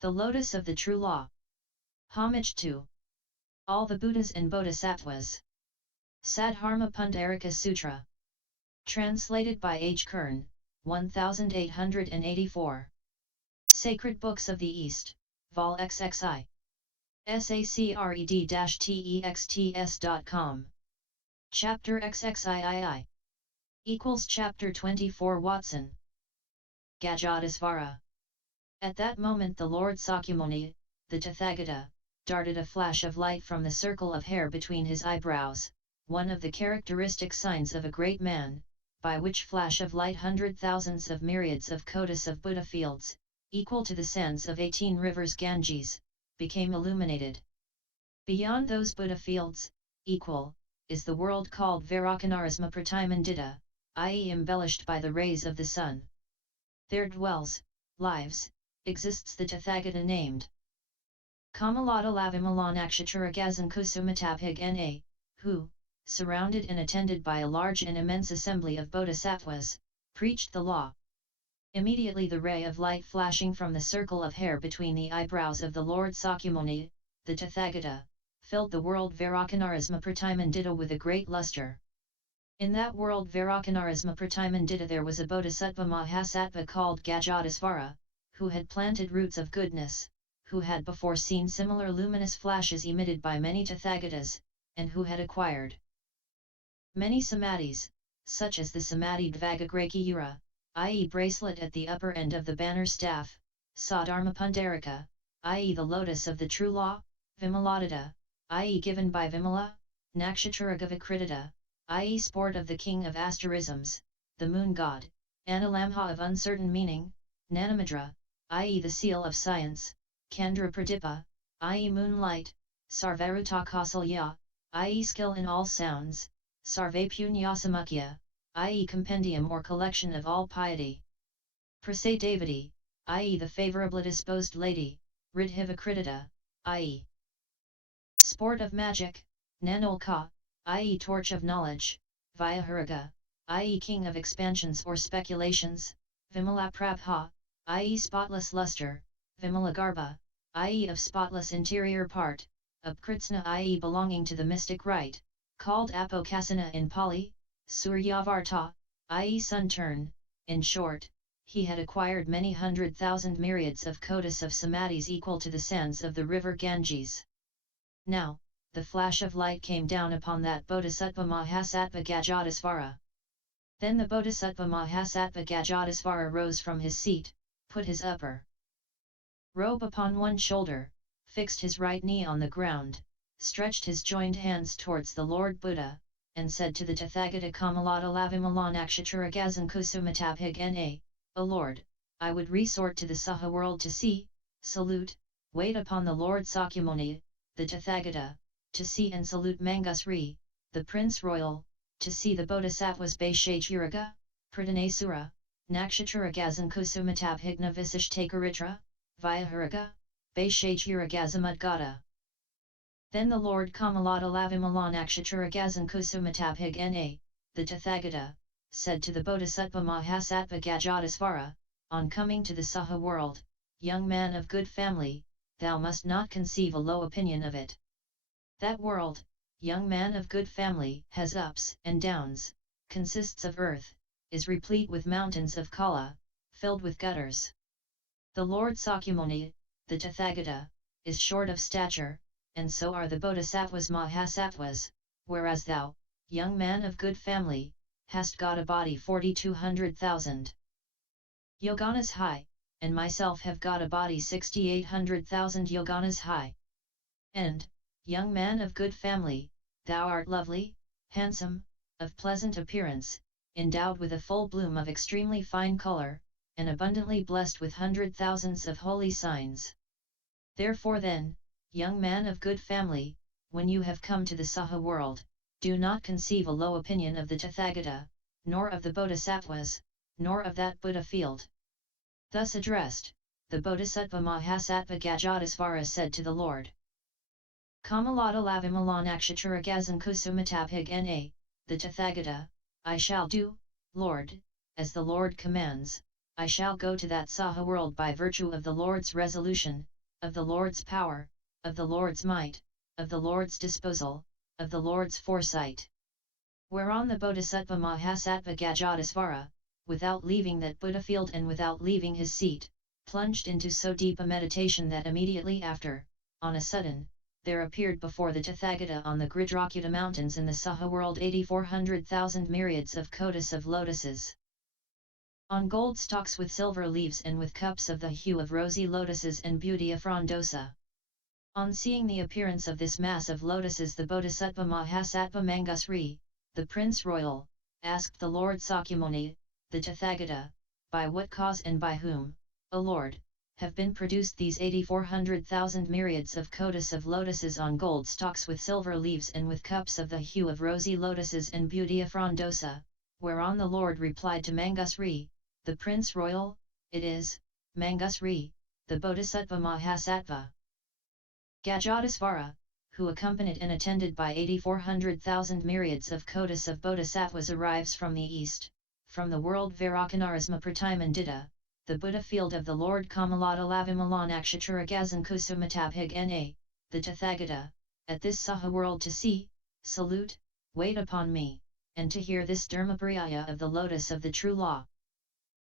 The Lotus of the True Law. Homage to all the Buddhas and Bodhisattvas. Sadharma-pundarika Sutra. Translated by H. Kern, 1884. Sacred Books of the East, Vol. XXI. Sacred-texts.com. Chapter XXIII. Equals Chapter 24 Watson. Gadgadasvara. At that moment the Lord Sakyamunî, the Tathagata, darted a flash of light from the circle of hair between his eyebrows, one of the characteristic signs of a great man, by which flash of light thousands of myriads of kotis of Buddha fields, equal to the sands of 18 rivers Ganges, became illuminated. Beyond those Buddha fields, equal, is the world called Vairokanarasmipratimandita, i.e. embellished by the rays of the sun. There dwells, lives, exists the Tathagata named Kamalata Lavimalakshaturagazankusumatapig who, surrounded and attended by a large and immense assembly of Bodhisattvas, preached the law. Immediately the ray of light flashing from the circle of hair between the eyebrows of the Lord Sakyamunî, the Tathagata, filled the world Vairokanarasmipratimandita with a great luster. In that world Vairokanarasmipratimandita there was a Bodhisattva Mahasattva called Gadgadasvara, who had planted roots of goodness, who had before seen similar luminous flashes emitted by many Tathagatas, and who had acquired many samadhis, such as the samadhi Dvagagrakiyura, i.e. bracelet at the upper end of the banner staff, Dharmaparyaya, i.e. the lotus of the true law, Vimaladata, i.e. given by Vimala, Nakshaturagavakrita, i.e. sport of the king of asterisms, the moon god, Analamha of uncertain meaning, Nanamadra, i.e. the seal of science, Kandra Pradipa, i.e. moonlight, Sarvarutakasalya, i.e. skill in all sounds, Sarvapunyasamukya, i.e. compendium or collection of all piety, Prasadavati, i.e. the favourably disposed lady, Gridhrakuta, i.e. sport of magic, Nanolka, i.e. torch of knowledge, Vyaharaga, i.e. king of expansions or speculations, Vimalaprabha, i.e. spotless luster, Vimalagarbha, i.e. of spotless interior part, Upkritsna, i.e. belonging to the mystic rite, called Apokasana in Pali, Suryavarta, i.e. sun turn. In short, he had acquired many 100,000 myriads of kotis of samadhis equal to the sands of the river Ganges. Now, the flash of light came down upon that Bodhisattva Mahasattva Gadgadasvara. Then the Bodhisattva Mahasattva Gadgadasvara rose from his seat, put his upper robe upon one shoulder, fixed his right knee on the ground, stretched his joined hands towards the Lord Buddha, and said to the Tathagata Kamalata Lavimalakshaturagazankusumatapig O Lord, I would resort to the Saha-world to see, salute, wait upon the Lord Sakyamunî, the Tathagata, to see and salute Mangusrî, the Prince Royal, to see the Bodhisattvas Bhaishajuraga, Pradhanasura, Nakshaturagazankusumatapigna Visishtakaritra, Vyaharaga, Bhaishajuragasamudgata. Then the Lord Kamalata Lavimalakshaturagazankusumatapig the Tathagata, said to the Bodhisattva Mahasattva Gadgadasvara, on coming to the Saha-world, young man of good family, thou must not conceive a low opinion of it. That world, young man of good family, has ups and downs, consists of earth, is replete with mountains of kala, filled with gutters. The Lord Sakyamunî, the Tathagata, is short of stature, and so are the Bodhisattvas Mahasattvas, whereas thou, young man of good family, hast got a body 4,200,000 yoganas high, and myself have got a body 6,800,000 yoganas high. And, young man of good family, thou art lovely, handsome, of pleasant appearance, endowed with a full bloom of extremely fine colour, and abundantly blessed with 100,000s of holy signs. Therefore then, young man of good family, when you have come to the Saha-world, do not conceive a low opinion of the Tathagata, nor of the Bodhisattvas, nor of that Buddha field. Thus addressed, the Bodhisattva Mahasattva Gadgadasvara said to the Lord Kamalata Lavimalakshaturagazankusumatapig the Tathagata, I shall do, Lord, as the Lord commands, I shall go to that Saha-world by virtue of the Lord's resolution, of the Lord's power, of the Lord's might, of the Lord's disposal, of the Lord's foresight. Whereon the Bodhisattva Mahasattva Gadgadasvara, without leaving that Buddha field and without leaving his seat, plunged into so deep a meditation that immediately after, on a sudden, there appeared before the Tathagata on the Gridhrakuta-mountains in the Saha-world 8400,000 myriads of kotis of lotuses. On gold stalks with silver leaves and with cups of the hue of rosy lotuses and Butea Frondosa. On seeing the appearance of this mass of lotuses, the Bodhisattva Mahasattva Mangusrî, the Prince Royal, asked the Lord Sakyamunî, the Tathagata, by what cause and by whom, O Lord, have been produced these 8400,000 myriads of kotis of lotuses on gold stalks with silver leaves and with cups of the hue of rosy lotuses and Butea Frondosa, whereon the Lord replied to Mangusrî, the Prince Royal, it is, Mangusrî, the Bodhisattva Mahasattva Gadgadasvara, who accompanied and attended by 8400,000 myriads of kotis of Bodhisattvas arrives from the east, from the world Vairokanarasmipratimandita, the Buddha field of the Lord Kamalato-Lavimalan-Akshaturagazan-Kusumatabhig-Na, the Tathagata, at this Saha-world to see, salute, wait upon me, and to hear this Dharmaparyaya of the lotus of the true law.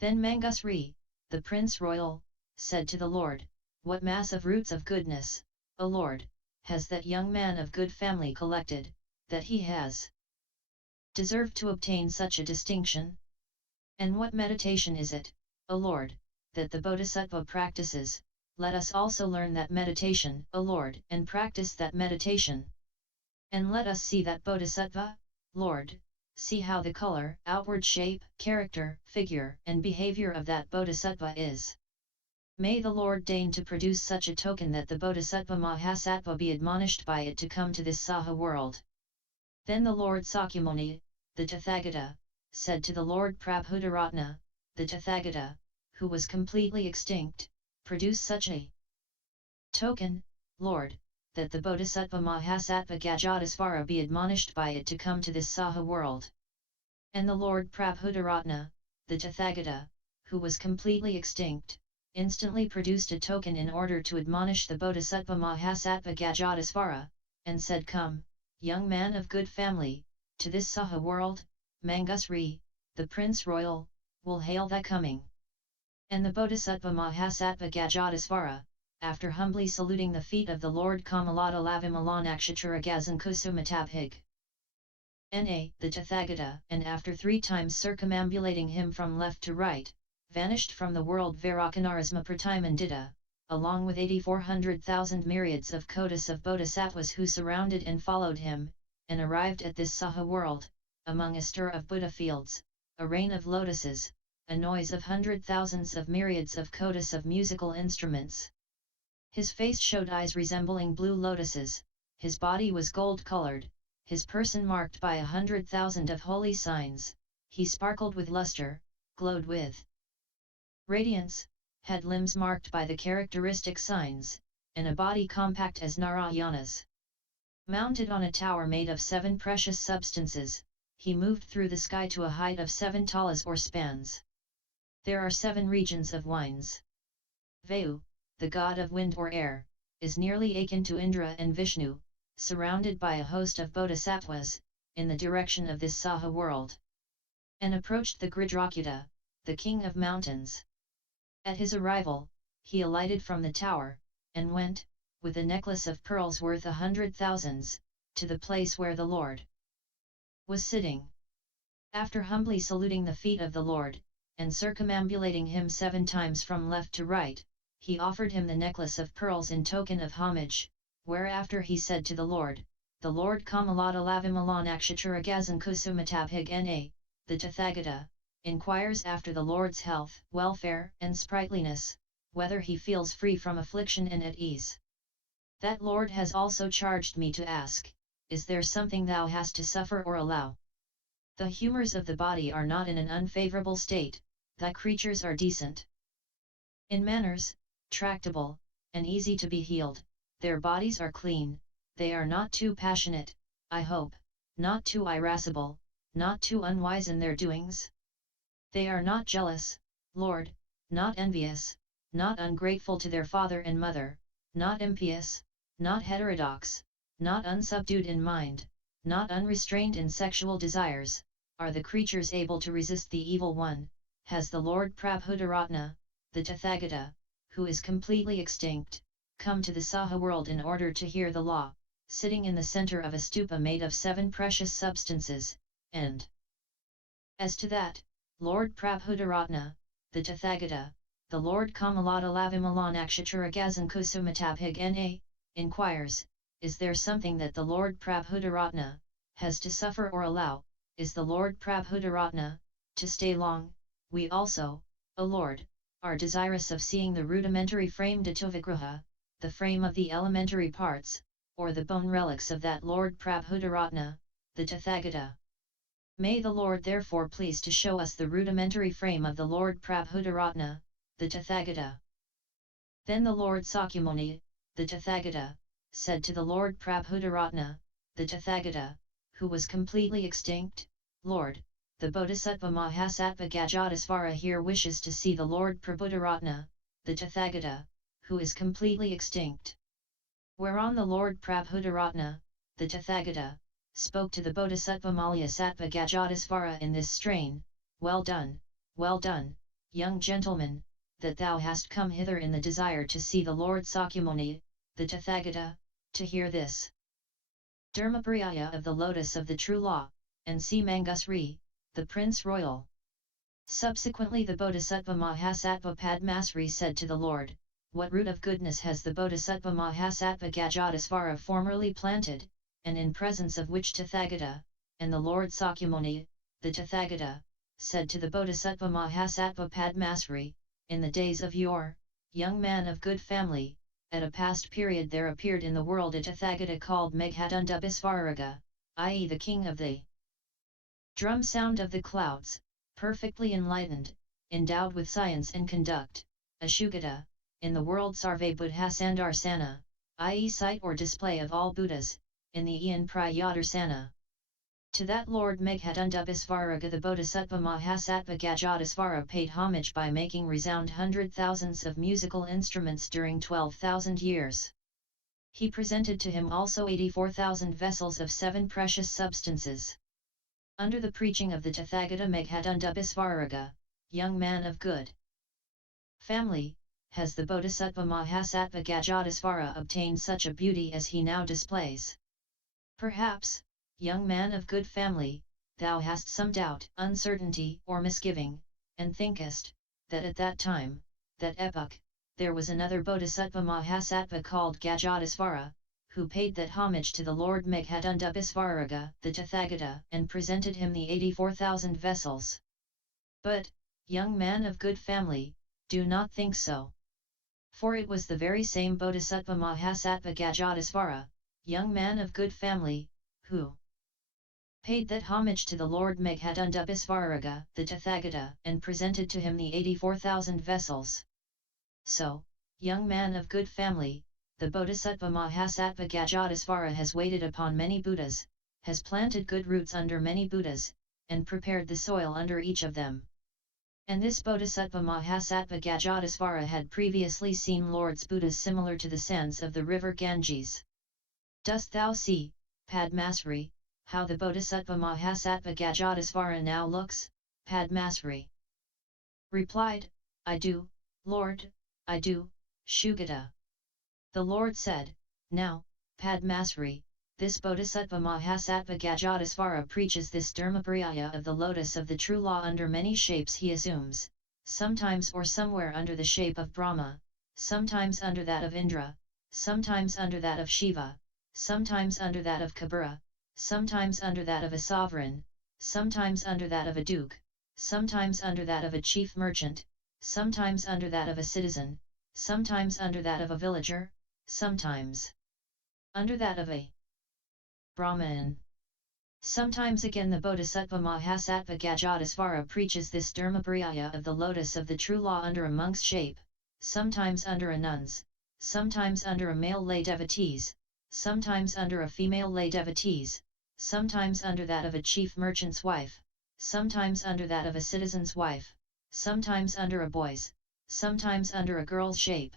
Then Mangusrî, the Prince Royal, said to the Lord, what mass of roots of goodness, O Lord, has that young man of good family collected, that he has deserved to obtain such a distinction? And what meditation is it, O Lord, that the Bodhisattva practices? Let us also learn that meditation, O Lord, and practice that meditation. And let us see that Bodhisattva, Lord, see how the color, outward shape, character, figure, and behavior of that Bodhisattva is. May the Lord deign to produce such a token that the Bodhisattva Mahasattva be admonished by it to come to this Saha-world. Then the Lord Sakyamunî, the Tathagata, said to the Lord Prabhudaratna, the Tathagata, who was completely extinct, produce such a token, Lord, that the Bodhisattva Mahasattva Gadgadasvara be admonished by it to come to this Saha-world. And the Lord Prabhudaratna, the Tathagata, who was completely extinct, instantly produced a token in order to admonish the Bodhisattva Mahasattva Gadgadasvara, and said, come, young man of good family, to this Saha-world, Mangusrî, the Prince Royal, will hail thy coming. And the Bodhisattva Mahasattva Gadgadasvara, after humbly saluting the feet of the Lord Kamalato-Lavimalan-Akshaturagazan-Kusumatabhig Na, the Tathagata, and after 3 times circumambulating him from left to right, vanished from the world Vairokanarasmipratimandita, along with 8400,000 myriads of kotis of Bodhisattvas who surrounded and followed him, and arrived at this Saha-world, among a stir of Buddha fields, a rain of lotuses, a noise of 100,000s of myriads of kotis of musical instruments. His face showed eyes resembling blue lotuses, his body was gold-colored, his person marked by 100,000 of holy signs, he sparkled with luster, glowed with radiance, had limbs marked by the characteristic signs, and a body compact as Narayana's. Mounted on a tower made of 7 precious substances, he moved through the sky to a height of 7 talas or spans. There are 7 regions of winds. Vayu, the god of wind or air, is nearly akin to Indra and Vishnu, surrounded by a host of bodhisattvas, in the direction of this Saha-world. And approached the Gridhrakuta, the king of mountains. At his arrival, he alighted from the tower, and went, with a necklace of pearls worth 100,000s, to the place where the Lord was sitting. After humbly saluting the feet of the Lord, and circumambulating him 7 times from left to right, he offered him the necklace of pearls in token of homage, whereafter he said to the Lord Kamalato-Lavimalan-Akshaturagazan-Kusumatabhig Na, the Tathagata, inquires after the Lord's health, welfare, and sprightliness, whether he feels free from affliction and at ease. That Lord has also charged me to ask, is there something thou hast to suffer or allow? The humours of the body are not in an unfavourable state, thy creatures are decent in manners, tractable, and easy to be healed, their bodies are clean, they are not too passionate, I hope, not too irascible, not too unwise in their doings. They are not jealous, Lord, not envious, not ungrateful to their father and mother, not impious, not heterodox, not unsubdued in mind, not unrestrained in sexual desires, are the creatures able to resist the evil one, has the Lord Prabhudaratna, the Tathagata, who is completely extinct, come to the Saha-world in order to hear the law, sitting in the center of a stupa made of 7 precious substances, and as to that, Lord Prabhudaratna, the Tathagata, the Lord Kamalata Lavimalakshaturagazan Kusumatabhig inquires, is there something that the Lord Prabhudaratna has to suffer or allow, is the Lord Prabhudaratna to stay long? We also, O Lord, are desirous of seeing the rudimentary frame Dhatuvigraha, the frame of the elementary parts, or the bone relics of that Lord Prabhudaratna, the Tathagata. May the Lord therefore please to show us the rudimentary frame of the Lord Prabhudaratna, the Tathagata. Then the Lord Sakyamunî, the Tathagata, said to the Lord Prabhudaratna, the Tathagata, who was completely extinct, Lord, the Bodhisattva Mahasattva Gadgadasvara here wishes to see the Lord Prabhudaratna, the Tathagata, who is completely extinct. Whereon the Lord Prabhudaratna, the Tathagata, spoke to the Bodhisattva Mahasattva Gadgadasvara in this strain, well done, young gentleman, that thou hast come hither in the desire to see the Lord Sakyamunî, the Tathagata, to hear this Dharmaparyaya of the Lotus of the True Law, and see Mangusrî, the Prince Royal. Subsequently the Bodhisattva Mahasattva Padmasrî said to the Lord, what root of goodness has the Bodhisattva Mahasattva Gadgadasvara formerly planted, and in presence of which Tathagata, and the Lord Sakyamunî, the Tathagata, said to the Bodhisattva Mahasattva Padmasrî, in the days of yore, young man of good family, at a past period there appeared in the world a Tathagata called Meghatundabhisvaraga, i.e. the king of the drum sound of the clouds, perfectly enlightened, endowed with science and conduct, Ashugata, in the world Sarve Buddhasandarsana, i.e. sight or display of all Buddhas, in the Ian Prayadarsana. To that Lord Meghatundabhisvaraga the Bodhisattva Mahasattva Gadgadasvara paid homage by making resound 100,000s of musical instruments during 12,000 years. He presented to him also 84,000 vessels of 7 precious substances. Under the preaching of the Tathagata Meghatundabhisvaraga, young man of good family, has the Bodhisattva Mahasattva Gadgadasvara obtained such a beauty as he now displays. Perhaps, young man of good family, thou hast some doubt, uncertainty or misgiving, and thinkest, that at that time, that epoch, there was another Bodhisattva Mahasattva called Gadgadasvara, who paid that homage to the Lord Meghatundabhisvaraga, the Tathagata, and presented him the 84,000 vessels. But, young man of good family, do not think so. For it was the very same Bodhisattva Mahasattva Gadgadasvara, young man of good family, who paid that homage to the Lord Meghatundabhisvaraga, the Tathagata, and presented to him the 84,000 vessels. So, young man of good family, the Bodhisattva Mahasattva Gadgadasvara has waited upon many Buddhas, has planted good roots under many Buddhas, and prepared the soil under each of them. And this Bodhisattva Mahasattva Gadgadasvara had previously seen Lord's Buddhas similar to the sands of the river Ganges. Dost thou see, Padmasrî, how the Bodhisattva Mahasattva Gadgadasvara now looks? Padmasrî replied, I do, Lord, I do, Shugata. The Lord said, now, Padmasrî, this Bodhisattva Mahasattva Gadgadasvara preaches this Dharmaparyaya of the Lotus of the True Law under many shapes he assumes, sometimes or somewhere under the shape of Brahma, sometimes under that of Indra, sometimes under that of Shiva, sometimes under that of Kabura, sometimes under that of a sovereign, sometimes under that of a duke, sometimes under that of a chief merchant, sometimes under that of a citizen, sometimes under that of a villager, sometimes under that of a Brahman. Sometimes again the Bodhisattva Mahasattva Gadgadasvara preaches this Dharmaparyaya of the Lotus of the True Law under a monk's shape, sometimes under a nun's, sometimes under a male lay devotees, sometimes under a female lay devotees, sometimes under that of a chief merchant's wife, sometimes under that of a citizen's wife, sometimes under a boy's, sometimes under a girl's shape.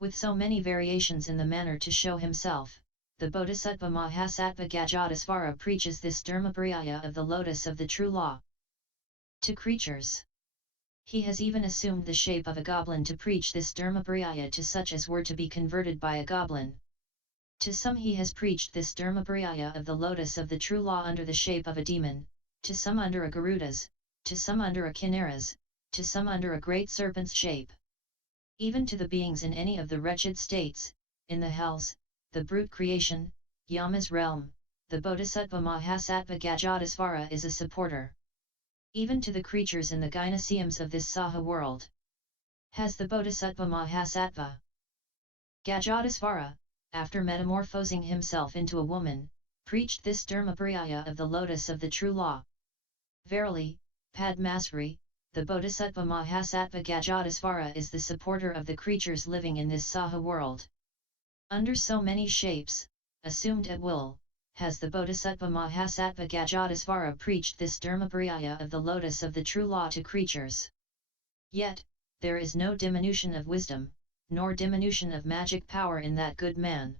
With so many variations in the manner to show himself, the Bodhisattva Mahasattva Gadgadasvara preaches this Dharmaparyaya of the lotus of the true law to creatures. He has even assumed the shape of a goblin to preach this Dharmaparyaya to such as were to be converted by a goblin. To some he has preached this Dharmaparyaya of the lotus of the true law under the shape of a demon, to some under a Garuda's, to some under a Kinnara's, to some under a great serpent's shape. Even to the beings in any of the wretched states, in the hells, the brute creation, Yama's realm, the Bodhisattva Mahasattva Gadgadasvara is a supporter. Even to the creatures in the gynoeciums of this Saha-world, has the Bodhisattva Mahasattva Gadgadasvara, after metamorphosing himself into a woman, preached this Dharmaparyaya of the lotus of the true law. Verily, Padmasri, the Bodhisattva Mahasattva Gadgadasvara is the supporter of the creatures living in this Saha-world. Under so many shapes, assumed at will, has the Bodhisattva Mahasattva Gadgadasvara preached this Dharmaparyaya of the lotus of the true law to creatures. Yet, there is no diminution of wisdom, nor diminution of magic power in that good man.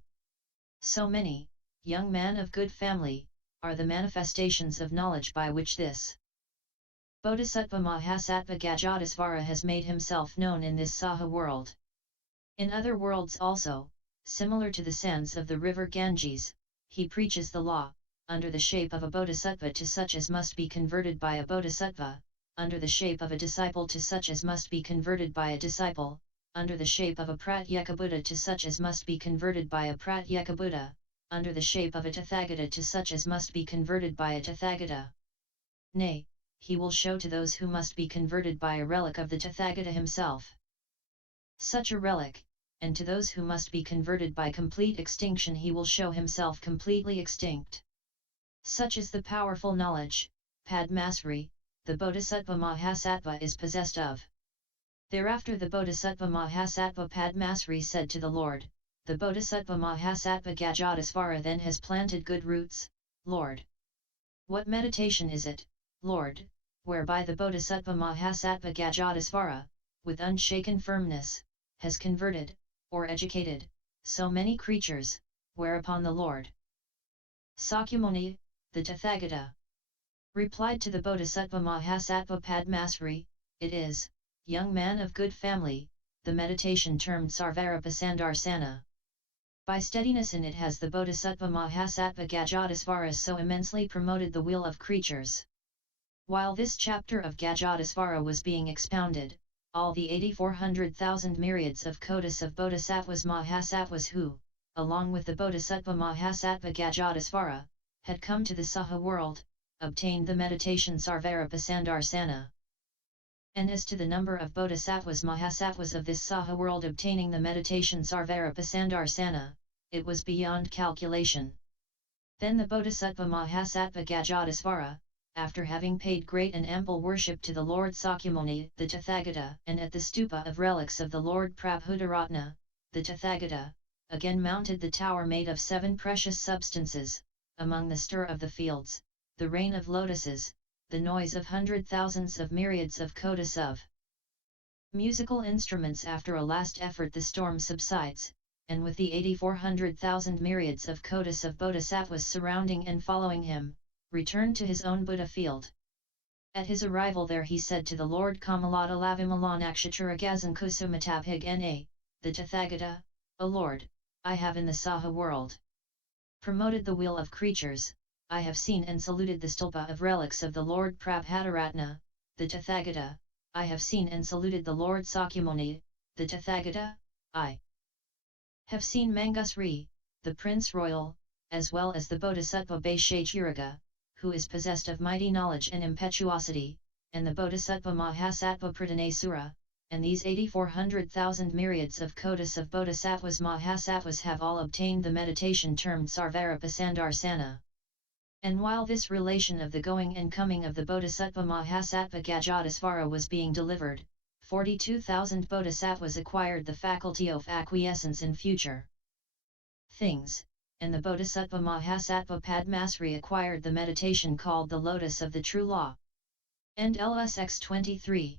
So many, young man of good family, are the manifestations of knowledge by which this Bodhisattva Mahasattva Gadgadasvara has made himself known in this Saha-world. In other worlds also, similar to the sands of the river Ganges, he preaches the law, under the shape of a bodhisattva to such as must be converted by a bodhisattva, under the shape of a disciple to such as must be converted by a disciple, under the shape of a pratyekabuddha to such as must be converted by a pratyekabuddha, under the shape of a Tathagata to such as must be converted by a Tathagata. Nay, he will show to those who must be converted by a relic of the Tathagata himself such a relic, and to those who must be converted by complete extinction he will show himself completely extinct. Such is the powerful knowledge, Padmasri, the Bodhisattva Mahasattva is possessed of. Thereafter the Bodhisattva Mahasattva Padmasri said to the Lord, the Bodhisattva Mahasattva Gadgadasvara then has planted good roots, Lord. What meditation is it, Lord, whereby the Bodhisattva Mahasattva Gadgadasvara, with unshaken firmness, has converted, or educated, so many creatures, whereupon the Lord Sakyamunî, the Tathagata, replied to the Bodhisattva Mahasattva Padmasri, it is, young man of good family, the meditation termed Sarvarapasandarsana. By steadiness in it has the Bodhisattva Mahasattva Gadgadasvara so immensely promoted the wheel of creatures. While this chapter of Gadgadasvara was being expounded, all the 8400,000 myriads of kotis of Bodhisattvas Mahasattvas who, along with the Bodhisattva Mahasattva Gadgadasvara, had come to the Saha-world, obtained the meditation Sarvarapasandarsana. And as to the number of Bodhisattvas Mahasattvas of this Saha-world obtaining the meditation Sarvarapasandarsana, it was beyond calculation. Then the Bodhisattva Mahasattva Gadgadasvara, after having paid great and ample worship to the Lord Sakyamunî, the Tathagata, and at the stupa of relics of the Lord Prabhudaratna, the Tathagata, again mounted the tower made of 7 precious substances, among the stir of the fields, the rain of lotuses, the noise of 100,000s of myriads of kotis of musical instruments. After a last effort the storm subsides, and with the 8400,000 myriads of kotis of bodhisattvas surrounding and following him, returned to his own Buddha field. At his arrival there he said to the Lord Kamalata Lavimalanakshatra Kusumatabhig Na, the Tathagata, O Lord, I have in the Saha-world promoted the wheel of creatures, I have seen and saluted the stulpa of relics of the Lord Prabhudaratna, the Tathagata, I have seen and saluted the Lord Sakyamunî, the Tathagata, I have seen Mangusrî, the Prince Royal, as well as the Bodhisattva Bhaishajiraga, who is possessed of mighty knowledge and impetuosity, and the Bodhisattva Mahasattva Pratinasura, and these 8400,000 myriads of kotis of Bodhisattvas Mahasattvas have all obtained the meditation termed Sarvarapasandarsana. And while this relation of the going and coming of the Bodhisattva Mahasattva Gadgadasvara was being delivered, 42,000 Bodhisattvas acquired the faculty of acquiescence in future things, and the Bodhisattva Mahasattva Padmasri acquired the meditation called the Lotus of the True Law. End LSX 23.